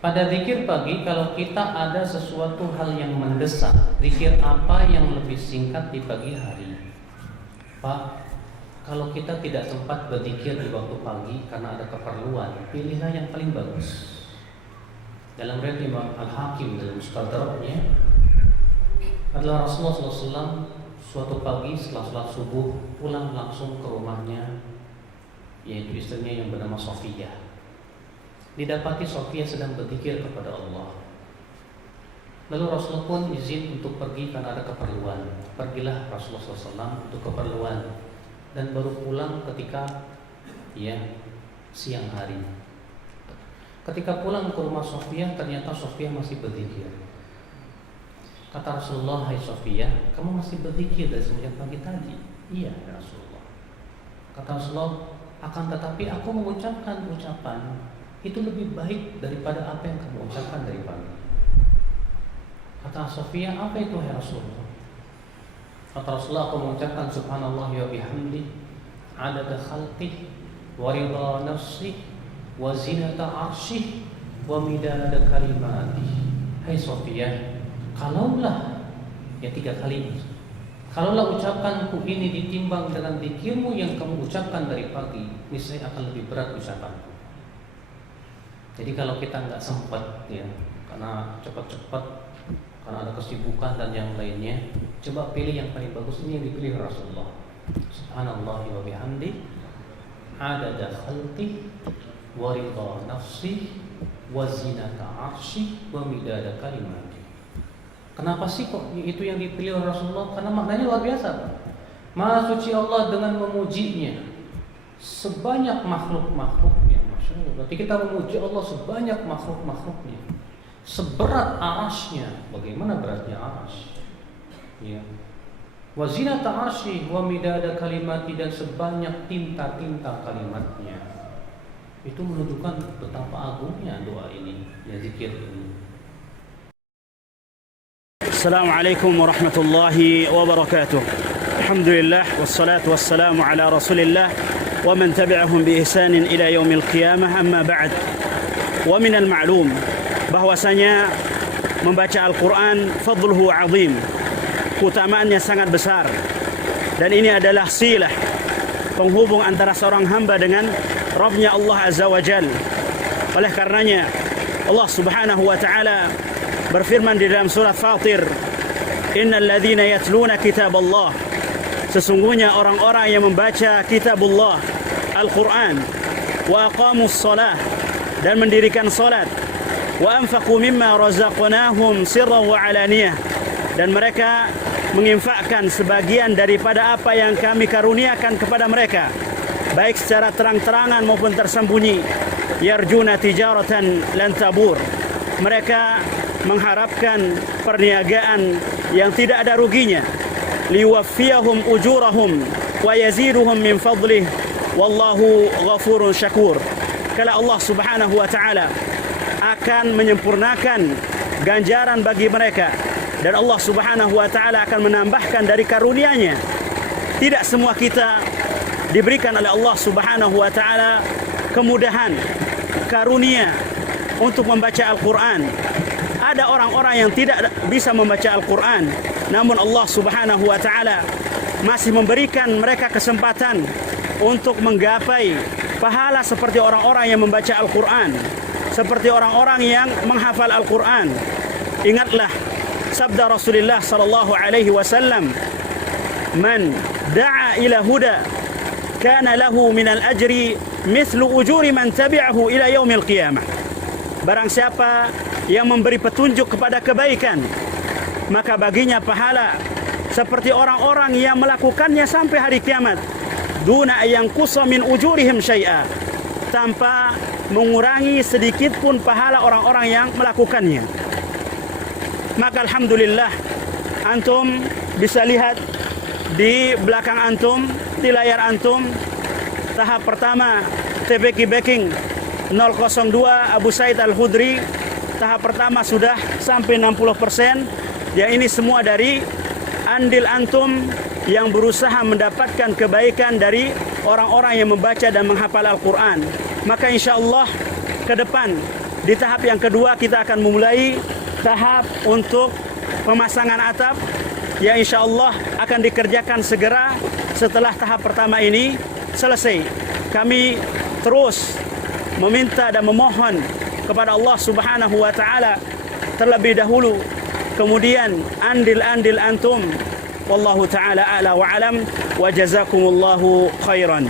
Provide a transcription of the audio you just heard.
Pada zikir pagi, kalau kita ada sesuatu hal yang mendesak, zikir apa yang lebih singkat di pagi hari? Pak, kalau kita tidak sempat berzikir di waktu pagi karena ada keperluan, pilihlah yang paling bagus. Dalam riwayat Imam Al-Hakim dalam Mustadraknya adalah Rasulullah SAW suatu pagi setelah sholat subuh pulang langsung ke rumahnya, yaitu istrinya yang bernama Sofiyah. Didapati Sofiyah sedang berzikir kepada Allah. Lalu Rasulullah pun izin untuk pergi karena ada keperluan. Pergilah Rasulullah SAW untuk keperluan dan baru pulang ketika siang hari. Ketika pulang ke rumah Sofiyah, ternyata Sofiyah masih berzikir. Kata Rasulullah, "Hai Sofiyah, kamu masih berzikir dari semenjak pagi tadi?" "Iya ya Rasulullah." Kata Rasulullah, "Akan tetapi aku mengucapkan ucapan itu lebih baik daripada apa yang kamu ucapkan dari pagi." Kata Sofiyah, "Apa itu ya Rasulullah?" Kata Rasulullah, "Aku mengucapkan subhanallah wa bihamdi adada khalqih wa ridha nafsih wa zinata arsyih wa midada kalimatih." Hai Sofiyah, kalaulah 3 kali, kalaulah ucapanku ini ditimbang dengan zikirmu yang kamu ucapkan dari pagi, niscaya akan lebih berat ucapanku. Jadi kalau kita nggak sempat karena cepat-cepat, karena ada kesibukan dan yang lainnya, coba pilih yang paling bagus. Ini yang dipilih Rasulullah. Subhanallah wa bihamdi adada khalqih wa ridha nafsih wa zinata arsyih wa midada kalimatih. Kenapa sih kok itu yang dipilih oleh Rasulullah? Karena maknanya luar biasa, Pak. Maha suci Allah dengan memujinya sebanyak makhluk-makhluknya. Masya Allah. Berarti kita memuji Allah sebanyak makhluk-makhluknya, seberat arasnya. Bagaimana beratnya aras? Wa zinata arsy wa midada kalimati, dan sebanyak tinta-tinta kalimatnya. Itu menunjukkan betapa agungnya doa ini, zikir ini. Assalamualaikum warahmatullahi wabarakatuh. Alhamdulillah wassalatu wassalamu ala Rasulillah wa man tabi'ahum bi ihsanin ila yaumil qiyamah, amma ba'd. Wa minal ma'lum bahwasanya membaca Al-Qur'an fadluhu 'azim. Keutamaannya sangat besar. Dan ini adalah silah, penghubung antara seorang hamba dengan Rabbnya Allah Azza wa Jalla. Oleh karenanya Allah Subhanahu wa taala berfirman di dalam surat Fatir, "Innal ladzina yatluna kitaballah." Sesungguhnya orang-orang yang membaca kitabullah, Al-Qur'an, wa aqamus shalah, dan mendirikan salat, wa anfaqu mimma razaqnahum sirran wa alaniyah, dan mereka menginfakkan sebagian daripada apa yang kami karuniakan kepada mereka, baik secara terang-terangan maupun tersembunyi, yarjuna tijaratan lan tabur. Mereka mengharapkan perniagaan yang tidak ada ruginya, liwaffiyahum ujurahum wa yaziduhum min fadlih wallahu ghafurun syakur. Kala Allah Subhanahu wa taala akan menyempurnakan ganjaran bagi mereka, dan Allah Subhanahu wa taala akan menambahkan dari karunia-Nya. Tidak semua kita diberikan oleh Allah Subhanahu wa taala kemudahan, karunia untuk membaca Al-Qur'an. Ada orang-orang yang tidak bisa membaca Al-Quran, namun Allah Subhanahu wa ta'ala masih memberikan mereka kesempatan untuk menggapai pahala seperti orang-orang yang membaca Al-Quran, seperti orang-orang yang menghafal Al-Quran. Ingatlah sabda Rasulullah sallallahu alaihi wasallam, "Man da'a ila huda kana lahu minal ajri mithlu ujuri man tabi'ahu ila yaumil qiyamah." Barang siapa yang memberi petunjuk kepada kebaikan, maka baginya pahala seperti orang-orang yang melakukannya sampai hari kiamat, duna yanqusa min ujurihim syai'a, tanpa mengurangi sedikit pun pahala orang-orang yang melakukannya. Maka alhamdulillah, antum bisa lihat di belakang antum, di layar antum, tahap pertama TBK Backing 002 Abu Said Al-Khudri. Tahap pertama sudah sampai 60%. Ya, ini semua dari andil antum yang berusaha mendapatkan kebaikan dari orang-orang yang membaca dan menghafal Al-Quran. Maka insya Allah ke depan Di tahap yang kedua kita akan memulai tahap untuk pemasangan atap yang insya Allah akan dikerjakan segera setelah tahap pertama ini selesai. Kami terus meminta dan memohon kepada Allah Subhanahu wa taala terlebih dahulu, kemudian andil-andil antum. Wallahu taala a'la wa alam wa jazakumullahu khairan.